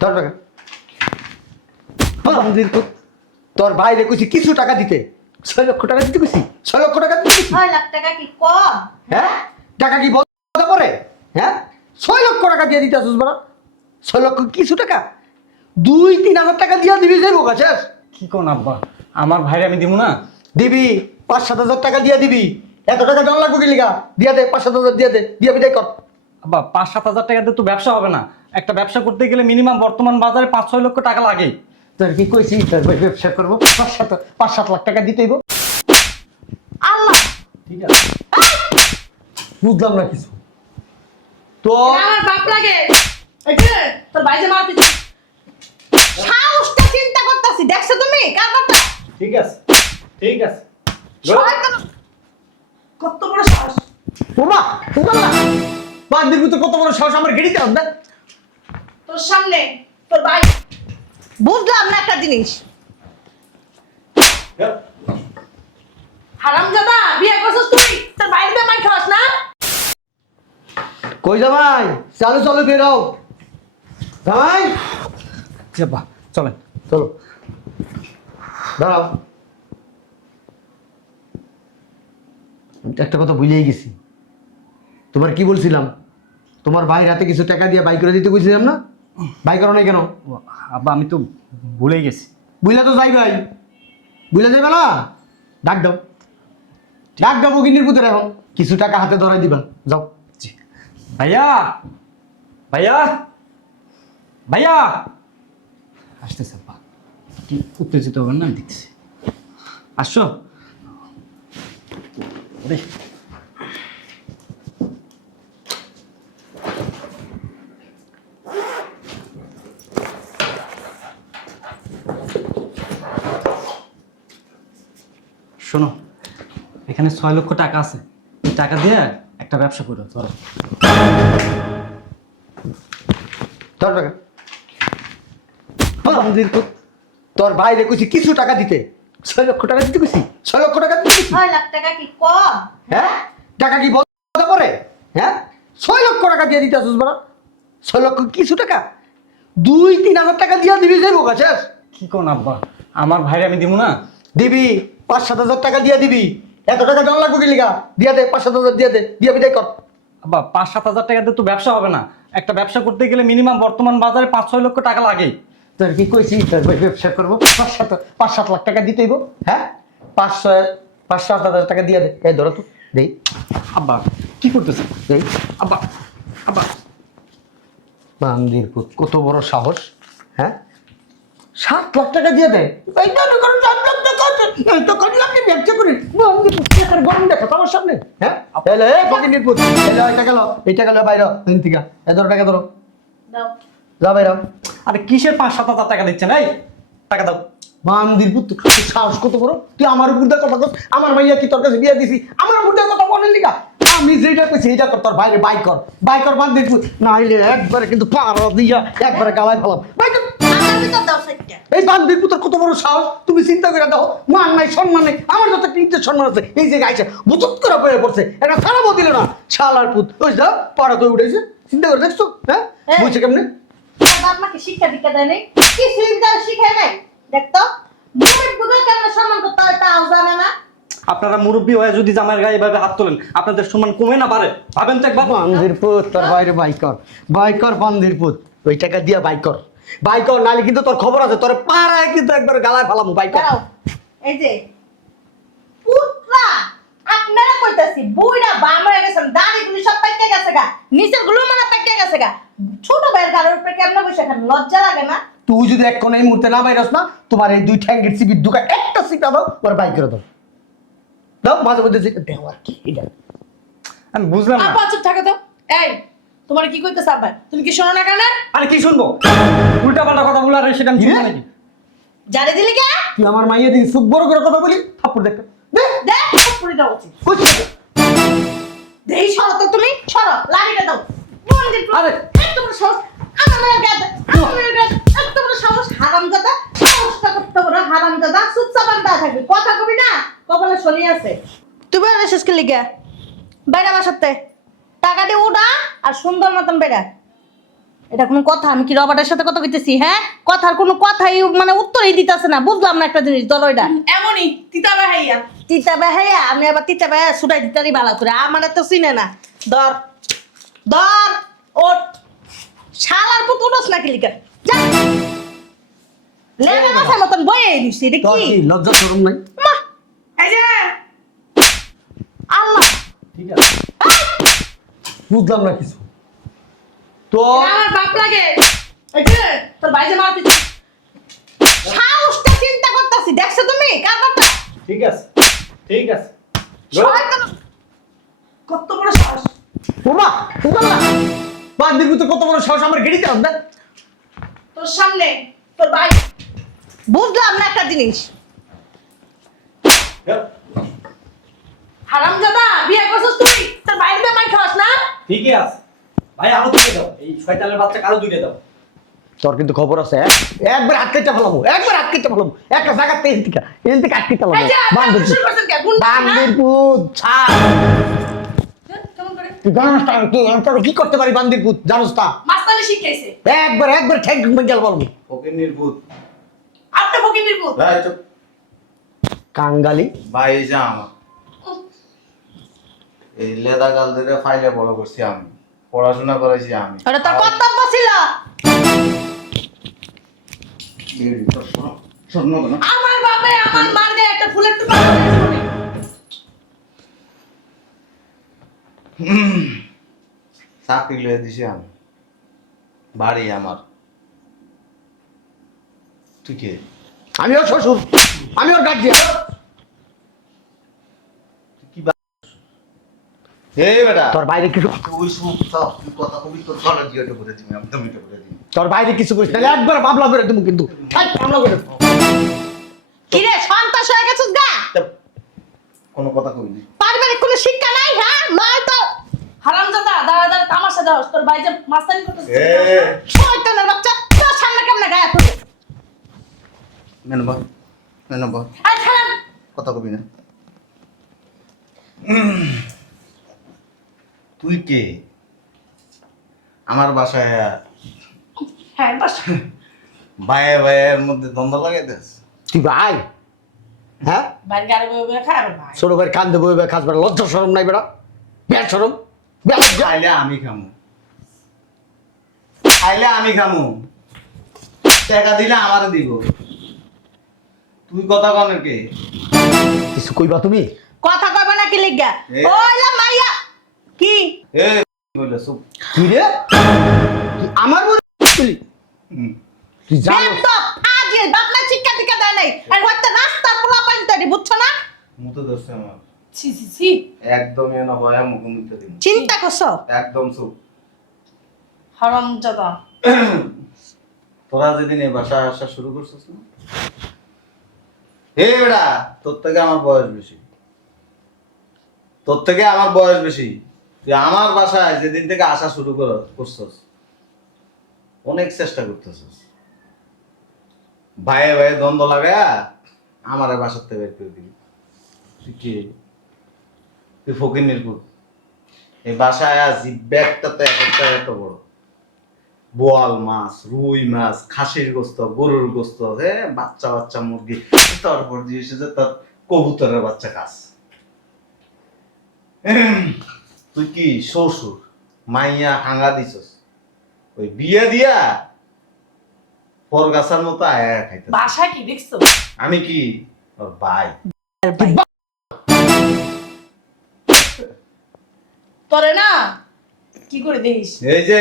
তোর টাকা তোর বাইরে কইছি কিছু টাকা দিতে 6 লক্ষ টাকা দিতে কইছি 6 লক্ষ টাকা দিতে কইছি 6 লাখ টাকা কি কম? হ্যাঁ টাকা কি বলতে পারে হ্যাঁ 6 লক্ষ টাকা দিয়ে দিতে আসুস বড় 6 লক্ষ কিছু টাকা 2-3 হাজার টাকা দিয়া দিবি যে বোকা শেষ কি কোন আব্বা আমার ভাইরে আমি দিব না দিবি 5-7 হাজার টাকা দিয়া দিবি এত টাকা জন লাগবে কি লিগা দিয়া দে 5-7 হাজার দিয়া দে দিয়া বিদায় কর আব্বা 5-7 হাজার টাকা দিয়ে তো ব্যবসা হবে না একটা ব্যবসা করতে গেলে মিনিমাম বর্তমান বাজারে 5-6 লক্ষ টাকা লাগে তোর কি কইছি তোর ভাই ব্যবসা করবো 5-7 লাখ টাকা দিতেইব আল্লাহ ঠিক আছে বুঝলাম না কিছু তো আমার বাপ লাগে এই যে তোর ভাই যে মারতে সাহসটা চিন্তা করতেছি দেখছো তুমি কার বাপটা ঠিক আছে ঠিক আছে শয়তান কত বড় সাহস ওমা বুঝলাম না বান্দির ভিতর কত বড় সাহস আমার গেড়িতে হবে তোর সামনে তোর ভাই বুঝলাম না একটা জিনিস হারামজাদা বিয়ে করছিস তুই তোর বাইরে দিয়ে মার খাস না কই জামাই চালু চালু বেরো জামাই আব্বা চলেন চলো দাঁড়াও আমি তো একটা কথা ভুলেই গেছি তোমার কি বলছিলাম তোমার ভাই রাতে কিছু টাকা দিয়ে বাই করে দিতে কইছিলাম না বাই করো নাই কেন ও, আব্বা আমি তো ভুলেই গেছি বুঝলে তো যাই ভাই বুঝলে যাবে না ডাক দাও ডাক দাও বগিনীর পুত্র এখন কিছু টাকা হাতে ধরাই দিবা যাও জি ভাইয়া ভাইয়া ভাইয়া আসতেছে আব্বা কি উত্তেজিত হবেন না আমি দেখছি আসছো ওরে শোনো এখানে 6 লক্ষ টাকা আছে এই টাকা দিয়ে একটা ব্যবসা করো ধরো তোর টাকা বান্দির পুত তোর বাইরে কইছি কিছু টাকা দিতে 6 লক্ষ টাকা দিতে কইছি 6 লক্ষ টাকা দিতে কইছি 6 লাখ টাকা কি কম? হ্যাঁ টাকা কি বলতে পারে হ্যাঁ 6 লক্ষ টাকা দিয়ে দিতে আসুস বড় 6 লক্ষ কিছু টাকা 2-3 হাজার টাকা দিয়া দিবি যে বোকা শেষ কি কোন আব্বা আমার ভাইরে আমি দিব না দিবি 5-7 হাজার টাকা দিয়া দিবি এত টাকা জন লাগবে কি লিগা দিয়া দে 5-7 হাজার দিয়া দে দিয়া বিদায় কর আব্বা 5-7 হাজার টাকা দিয়ে তো ব্যবসা হবে না একটা ব্যবসা করতে গেলে মিনিমাম বর্তমান বাজারে 5-6 লক্ষ টাকা লাগে তোর কি কইছি তোর ভাই ব্যবসা করবো 5-7 লাখ টাকা দিতেইব হ্যাঁ 5-7 হাজার টাকা দিয়া দে এই ধরো তো দেই আব্বা কি করতেছেন দেই আব্বা আব্বা বান্দির পুত কত বড় সাহস হ্যাঁ 7 লাখ টাকা দিয়ে দেয় এই তো করো 7 লাখ টাকা এই তো করি আপনি ব্যবসা করেন বান্দির পুত টাকার গরম দেখো তোমার সামনে হ্যাঁ তাহলে এই বান্দির পুত এটা গেল বাইরে তিন থেকে এই ধরো টাকা ধরো দাও যা বাইরে আরে কিসের 5-7 হাজার টাকা দিচ্ছেন এই টাকা দাও বান্দির পুত তোর সাহস কত বড় তুই আমার উপর দিয়ে কথা কস আমার ভাইয়া কি তোর কাছে বিয়ে দিছি আমার উপর দিয়ে কথা বলেন লিগা আমি যেটা কইছি এটা কর তোর বাইরে বাইক কর বান্দির পুত না হইলে একবারে কিন্তু পাড়া দিয়া একবারে গালায় ফেলাম বাইক কর আমার ভিতর দাও সেটটা এই বান্দির পুত্র কত বড় সাহস তুমি চিন্তা করে দেখো মান নাই সম্মান নেই আমার যত ইজ্জত সম্মান আছে এই যে গাইছে বুতুত করে পড়ে পড়ছে এটা খারাপও দিল না শালার পুত ওই যা পাড়া করে উঠেছে চিন্তা করে দেখছো হ্যাঁ হ্যাঁ। বুঝছে কেমনে তোর বাপ মাকে শিক্ষা দীক্ষা দেয় নাই কি চিন্তা শিখায় নাই দেখতো বুড়ির বুড়ির কেমন সম্মান করতে হয় তাও জানে না আপনারা মুরব্বী হয়ে যদি জামাইয়ের গায়ে এভাবে হাত তোলেন আপনাদের সম্মান কমে না পারে ভাবেন তো একবার বান্দির পুত তোর বাইরে বাইকর বান্দির পুত ওই টাকা দিয়া বাইকর নালে কিন্তু তোর খবর আছে তোর পাড়ায় কিন্তু একবার গালায় ফেলাম বাইকর দাঁড়াও এই যে পুত্রা আপনারা কইতাছি বুইড়া বাম হয়ে গেছেন দাড়িগুলি সব পাইতে গেছে গা নিচের গুলো মানে পাইতে গেছে গা ছোট ভাইয়ের গালের উপরে কেমনে বসে খান লজ্জা লাগে না তুই যদি এক কোন এই মুহূর্তে না বাইরস না তোমার এই 2 ঠ্যাঙ্গের সিবির ঢুকা একটা সিটা দাও ওর বাইক করে দাও দাও মাঝে মধ্যে যেটা দেও আর কি এটা আমি বুঝলাম না আপা চুপ থাকো তো এই তোমার কি কইতেছ আব্বা তুমি কি শোনো না কেন আরে কি শুনবো উল্টা পাল্টা কথা বলার সেটা আমি শুনবো নাকি জানি দিলি কে তুই আমার মাইয়া দিন সুখ বড় করে কথা বলি থাপ্পড় দেখ দে দেখ পুরি দাও উচিত কইছিস দেই সরো তো তুমি সরো লাড়িটা দাও বন্দির আরে। এত বড় সাহস আমার গায়ে এত বড় সাহস হারামজাদা সাহসটা করতে বড় হারামজাদা চুপচাপ দা থাকবি কথা কবি না কপালে শনি আছে তুই বের এসেছিস কি লিগা বাইরে বাসাতে টাকা দিয়ে উড়া আর সুন্দর মতন বেড়া এটা কোনো কথা? আমি কি রবার্টের সাথে কথা কইতেছি? হ্যাঁ, কথার কোনো কথাই মানে উত্তরই দিতেছে না। বুঝলাম না একটা জিনিস, ধরো এটা এমনই তিতা ভাইয়া। তিতা বেহাইয়া। আমি আবার তিতা বেহাইয়া ছুটাই দিতারি ভালো করে, আমার তো চিনে না। ধর ধর, ওট শালার পুত উঠোস না কিলিকা, যা লেগে মাথার মতন বয়ে দিছি। এটা তোর কি কি লজ্জা শরম নাই? মা, এই যে আল্লাহ, ঠিক আছে, বুঝলাম না কিছু। তো এটা আমার বাপ লাগে। এই যে তোর ভাই যে মারতে সাহসটা চিন্তা করতেছি, দেখছো তুমি কার বাপটা? ঠিক আছে, ঠিক আছে। শয়তান। কত বড় সাহস। ওমা, বুঝলাম না। বান্দির পুত কত বড় সাহস আমার গেড়িতে আনবে? তোর সামনে তোর ভাই। বুঝলাম না একটা জিনিস। হারামজাদা, বিয়ে করছিস তুই, তোর বাইরে মার খাস না? ঠিকই আছে ভাই, আরো দুটো দাও, এই শয়তানের বাচ্চা আরো দুইটা দাও। তোর কিন্তু খবর আছে, একবার আটকেটা ফেলাবো, একবার আটকেটা ফেলাবো, একটা জায়গাতে এন থেকে আটকেটা ফেলাবো। এই যে বান্দির শুরু করছেন কে? গুন্ডা না? বান্দির পুত ছাড়। কেমন করে? তুই জানোস না তুই আমি তোর কি করতে পারি? বান্দির পুত জানোস না? মাস্তানি শিখাইছে। একবার ঠেক গেল বলবো। ওকে নির্বুত আপনি ফকির পুত। ভাই চুপ কাঙ্গালি ভাই এই যে আমার এই লেদা গাল ধরে ফাইলে বড় করছি আমি, পড়াশোনা করেছি আমি। ওটা তোর কর্তব্য ছিল। এই তোর শোনো না আমার বাপে আমার মার গায়ে একটা ফুলের টুকরা দিয়েছে। চাকরি লয়ে দিছি আমি, বাড়ি আমার। তুই কে? আমি ওর শ্বশুর, আমি ওর গার্জিয়ান। এই বেটা তোর বাইরে কিছু, তুই শুন সব তুই কথা কবি, তোর গলা দিয়ে করে দিবি, একদম এটা করে দিবি। তোর বাইরে কিছু করিস না, একবার মামলা করে দেবো কিন্তু। মামলা করে দেবো। কি রে, সন্তাস হয়ে গেছিস গা? কোনো কথা কবি না। পারিবারিক কোনো শিক্ষা নাই? হ্যাঁ, মা তো হারামজাদা, দাঁড়া দাঁড়া তামাশা দাও। তোর ভাই যে মাস্তানি করতেছে। শয়তানের বাচ্চা, তোর সামনে কেমনে গায়ে পড়ে? মেন বল, মেন বল, এই খান। কথা কবি না। তুই কে? আমার বাসায় হ্যাঁ, বাস। বায়ে বায়ের মধ্যে দ্বন্দ্ব লাগাইতেছ? তুই ভাই, হ্যাঁ, বাইরে গাড়ি বয়ে বয়ে খায় আর ভাই। ছোট ভাই কান্দে বই খাস বেড়া, লজ্জা শরম নাই বেড়া, বেড়া শরম, বেড়া লজ্জা। খাইলে আমি খামু, খাইলে আমি খামু, টাকা দিলে আমার দিব। তুই কথা কন কে? কিছু কইবা তুমি? কথা কইবা না কি লিগা? এ। ওইলা মাইয়া কি? এ বলে সব কি রে, তুই আমার বলে তুই হুম। তুই জানো বেদব আজ এই বাপলা শিক্ষা দীক্ষা দেয় নাই। আর হয়তো রাস্তার পোলা পানি বুঝছো না? মুতে দোষে আমার ছি ছি ছি। একদমই না হয় মুখে দিন, চিন্তা করছো? একদম চুপ। হারামজাদা। তোরা যেদিন এই বাসায় আসা শুরু করছিস না, হে বেটা, তোর থেকে আমার বয়স বেশি, তোর থেকে আমার বয়স বেশি। তুই আমার বাসায় যেদিন থেকে আসা শুরু করছস, অনেক চেষ্টা করতেছস ভাইয়ে ভাইয়ে দ্বন্দ্ব লাগায়া আমার বাসার থেকে বের করে দিবি। তুই কি? তুই ফকির নির্ভুল। এই বাসায় জিব্বা একটা তো একটা এত বড়, বোয়াল মাছ, রুই মাছ, খাসির গোস্ত, গরুর গোস্ত, হ্যাঁ, বাচ্চা বাচ্চা মুরগি, তারপর দিয়েছে যে তার কবুতরের বাচ্চা খাস। তুই কি শ্বশুর মাইয়া হাঙ্গা দিছস, ওই বিয়ে দিয়া পরগাছার মতো আয়া খাইতে। বাসা কি দেখছো? আমি কি ওর ভাই? তোরে না কি করে দেখিস? এই যে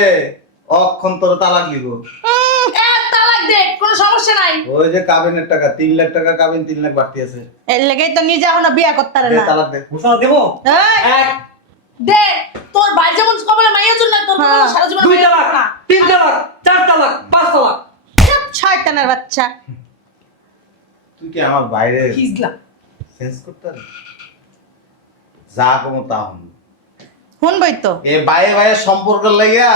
অক্ষণ তোর তালাক দিব। এক তালাক দে, কোনো সমস্যা নাই। ওই যে কাবিনের টাকা 3 লাখ টাকা কাবিন, 3 লাখ বাড়তি আছে, এর লেগেই তো নিজে এখনো বিয়া করতে পারে দে না। তালাক দে। ঘোষণা দেবো। এই, এক, দে, তোর ভাই যেমন কপালে মাইয়া জন্য তোর হ্যাঁ। সারা জীবন দুই মাইয়া তালাক, না। 3 তালাক, 4 তালাক, 5 তালাক। চুপ, শয়তানের বাচ্চা। তুই কি আমার বাইরে ফিজলা। সেন্স করতে পারি? যা কমো তা হন। শুনবই তো। এ বাইরে বাইরে সম্পর্কের লাইগা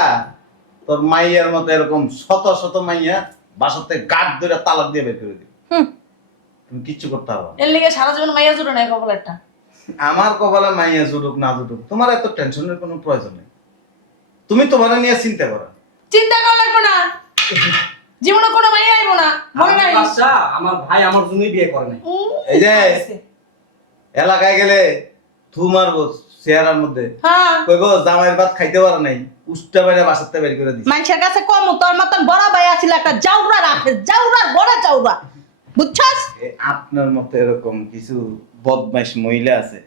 তোর মাইয়ার মতো এরকম শত শত মাইয়া বাসাতে গাট ধরে তালাক দিয়ে বের করে দিবি। হুম, তুমি কিচ্ছু করতে পারবা না। এর লেগে সারা জীবন মাইয়া জুড়ে নাই কপালে একটা। আমার কপালে মাইয়া জুটুক না জুটুক তোমার এত টেনশনের কোনো প্রয়োজন নেই। তুমি তোমার নিয়ে চিন্তা করো। চিন্তা করা লাগবে না, জীবনে কোনো মাই আইবো না, মনে নাই? বাচ্চা আমার ভাই আমার জন্যই বিয়ে করে নাই। এই যে এলাকায় গেলে থু মারবো চেহারার মধ্যে, হ্যাঁ কইবো জামাইয়ের ভাত খাইতে পারে নাই, উষ্টা বাইরে বাসাতে বের করে দিছে। মানুষের কাছে কম তোর মতন বড় ভাই আছিল একটা জাউরা রাখে, জাউরার বড় জাউরা, বুঝছস? আপনার মতো এরকম কিছু বদমাইশ মহিলা আছে,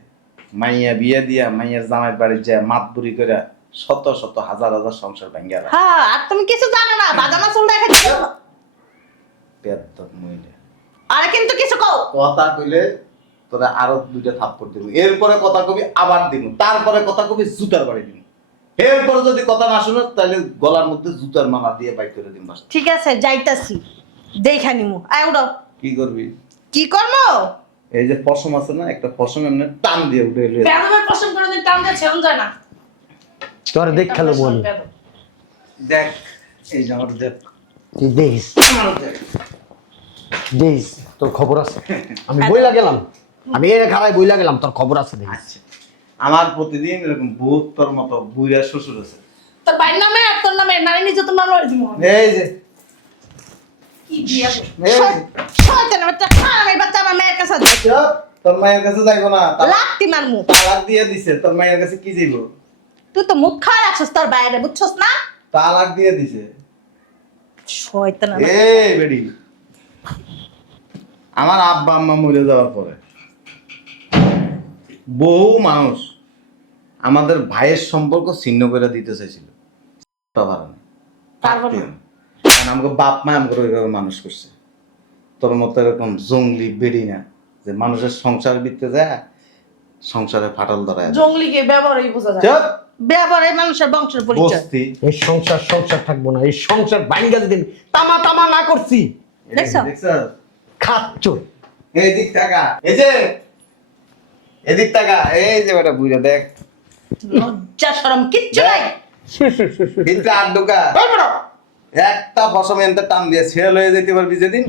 মাইয়া বিয়ে দিয়া মাইয়ার জামাইয়ের বাড়ি যায় মাতবুরি করে শত শত হাজার হাজার সংসার ভাঙ্গা রাখে। হ্যাঁ, আর তুমি কিছু জানো না, বাজানা চুল দেখে বেয়াদব মহিলা। আরে কিন্তু কিছু কও। কথা কইলে তোরা আরো দুইটা থাপ্পড় দিব, এরপরে কথা কবি আবার দিব, তারপরে কথা কবি জুতার বাড়ি দিব, এরপরে যদি কথা না শুনো তাহলে গলার মধ্যে জুতার মালা দিয়ে বাইক করে দিন। বাস ঠিক আছে, যাইতাছি, দেখা নিমু। আয় উড়ো। কি করবি? কি করবো? এই যে পশম আছে না, একটা পশম এমনি টান দিয়ে উঠে এলে বেদমের পছন্দ করে দিন টান দিয়ে ছেড়ন যায় না। তোর দেখ খেলো মন বেদম। দেখ এই জামাটা দেখ, তুই দেখিস আমারও দেখ। দেখিস তোর খবর আছে। আমি বইলা গেলাম, আমি এর খারাই বইলা গেলাম, তোর খবর আছে দেখিস। আচ্ছা, আমার প্রতিদিন এরকম বহুত তোর মতো বুইরা শ্বশুর আছে। তোর ভাইয়ের নামে আর তোর নামে নারী নির্যাতন মামলা হয়েছে মনে হয়। এই যে কি বিয়ে করো? এই যে, শয়তানের বাচ্চা, খারামের বাচ্চা আমার মেয়ের কাছে যাই। চুপ, তোর মায়ের কাছে যাইবো না, লাত্তি মারমু। তালাক দিয়ে দিছে, তোর মায়ের কাছে কি যাইবো? তুই তো মুখ খাওয়া রাখছিস তোর বাইরে, বুঝছস না? তালাক দিয়ে দিছে। শয়তানের এই বেডি, আমার আব্বা আম্মা মরে যাওয়ার পরে বহু মানুষ আমাদের ভাইয়ের সম্পর্ক ছিন্ন করে দিতে চাইছিল, তারপরে? কারণ আমাকে বাপ মা আমাকে ওইভাবে মানুষ করছে। তোর মতো এরকম জঙ্গলি বেড়ি না যে মানুষের সংসার বিতে যায় সংসারে ফাটল ধরায়। জঙ্গলিকে ব্যবহারই বোঝা যায়। চুপ, ব্যবহারে মানুষের বংশের পরিচয়। বস্তি। এই সংসার সংসার থাকবো না, এই সংসার ভাঙ্গা দিন তামা তামা না করছি। দেখছো? দেখছো? খাচ্ছ এদিক টাকা, এই যে এদিক টাকা, এই যে বেটা বুঝা দেখ, লজ্জা শরম কিচ্ছু নাই। ভিতরে আর ঢোকা একটা ফসম এনতে টান দিয়ে ছেড়ে লয়ে যেতে পারবি যেদিন,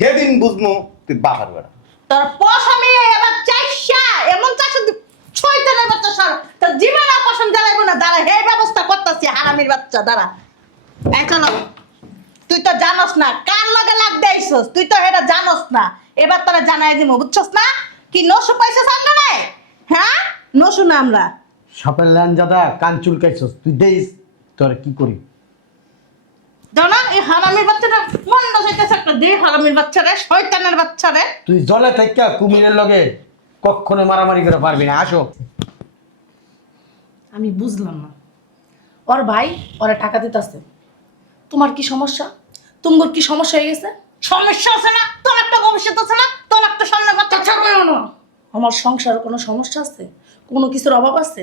সেদিন বুঝবো তুই বাবার বেড়া। তোর পশমে এবার চাইশা এমন চাইশা শয়তানের বাচ্চা সর, তোর জীবনে পশম জ্বালাইবো না। দাঁড়া, হে ব্যবস্থা করতেছি, হারামির বাচ্চা দাঁড়া। এই চলো, তুই তো জানোস না কার লগে লাগ দেইছস, তুই তো এটা জানোস না। এবার তোরা জানাই দিমু, বুঝছস না? কি নসু পাইছস আমরা নাই? হ্যাঁ, নসু না আমরা। সাপের ল্যান জাদা কান চুলকাইছস, তুই দেইস তোর কি করি। জানা এই হারামির বাচ্চাটা মন্দ হইতেছে একটা, দে হারামির বাচ্চারে, শয়তানের বাচ্চারে। তুই জলে থাইকা কুমিরের লগে কখনো মারামারি করে পারবি না। আসো। আমি বুঝলাম না, ওর ভাই ওরা টাকা দিতেছে, তোমার কি সমস্যা? তোমার কি সমস্যা হয়ে গেছে? সমস্যা আছে না? তোর একটা ভবিষ্যৎ আছে না? তোর একটা সামনে বাচ্চা ছাড়বে না। আমার সংসারে কোনো সমস্যা আছে? কোনো কিছুর অভাব আছে?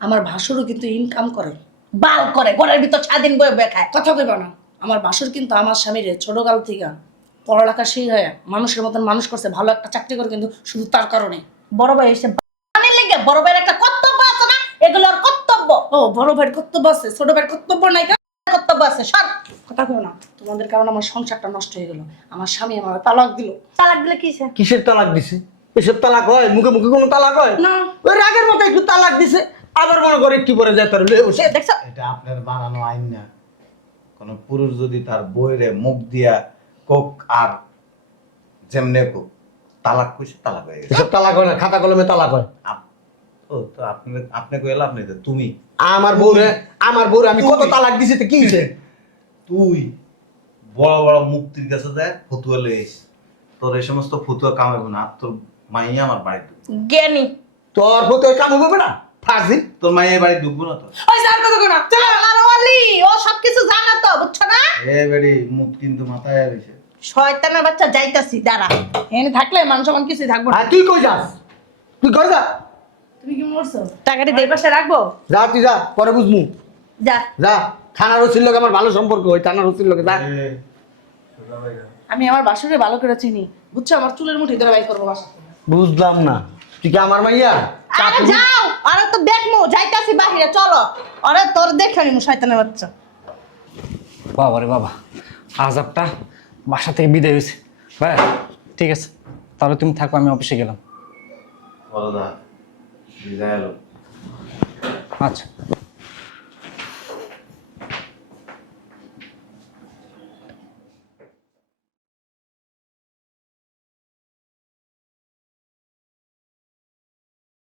আমার ভাসুরও কিন্তু ইনকাম করে, বাল করে, ঘরের ভিতর স্বাধীন বয়ে বয়ে খায়। কথা কইবা না। আমার ভাসুর কিন্তু আমার স্বামীরে ছোটকাল থেকে পড়ালেখা সেই হয়ে মানুষের মতন মানুষ করছে, ভালো একটা চাকরি করে, কিন্তু শুধু তার কারণে। বড় ভাই এসে বানের লেগে, বড় ভাইয়ের একটা কর্তব্য আছে না? এগুলো ওর কর্তব্য। ও বড় ভাইয়ের কর্তব্য আছে, ছোট ভাইয়ের কর্তব্য নাই কেন? কর্তব্য আছে, সব। কথা কইও না। তোমাদের কারণে আমার সংসারটা নষ্ট হয়ে গেল। আমার স্বামী আমার তালাক দিল। তালাক দিলে কিসে? কিসের তালাক দিছে? এসব তালাক হয়? মুখে মুখে কোনো তালাক হয় না। ওই রাগের মতো একটু তালাক দিছে, আবার মনে করে একটু পরে যায় তার সে দেখছো? এটা আপনার বানানো আইন না। কোন পুরুষ যদি তার বইরে মুখ দিয়া কোক আর যেমনে কোক তালাক কইছে, তালাক হয়ে গেছে। এসব তালাক হয় না, খাতা কলমে তালাক হয়। ও তো আপনি আপনি কইলা, আপনি তো তুমি আমার বউরে আমি কত তালাক দিছি তো কি হইছে? তুই বড় বড় মুক্তির কাছে যায় ফতুয়া লয়ে আইস, তোর এই সমস্ত ফতুয়া কামাইব না। আর তোর মাইয়া আমার বাড়ি ঢুকবে, জ্ঞানী। তোর প্রতি ওই কাম হবে না? ফাঁসি তোর মাইয়া বাড়ি ঢুকবো না তোর। ওই যার কথা কই না। মারওয়ালি, ও সবকিছু জানা তো, বুঝছো না? এ বেড়ি মুখ কিন্তু মাথায় আইছে। শয়তানের বাচ্চা, যাইতাছি, দাঁড়া। এনে থাকলে মানুষ আমার কিছুই থাকবো না। আর তুই কই যাস? তুই কই যা? তুমি কি মরছো? টাকাটা এই দে, পাশে রাখবো। যা তুই যা, পরে বুঝমু। যা। যা, থানার ওসির লোক আমার ভালো সম্পর্ক, ওই থানার ওসির লোকে যা। আমি আমার বাসুরে ভালো করে চিনি, বুঝছো? আমার চুলের মুঠি ধরে বাই করবো বাসা থেকে। বুঝলাম না, তুই কি আমার মাইয়া? আরে যাও, আরে তো দেখমু, যাইতাছি বাহিরে, চলো। আরে তোর দেখে নিমু, শয়তানের বাচ্চা। বাবা রে বাবা, আজাবটা বাসা থেকে বিদায় হয়েছে। ভাই ঠিক আছে, তাহলে তুমি থাকো, আমি অফিসে গেলাম। বড়দা বিদায় এলো। আচ্ছা।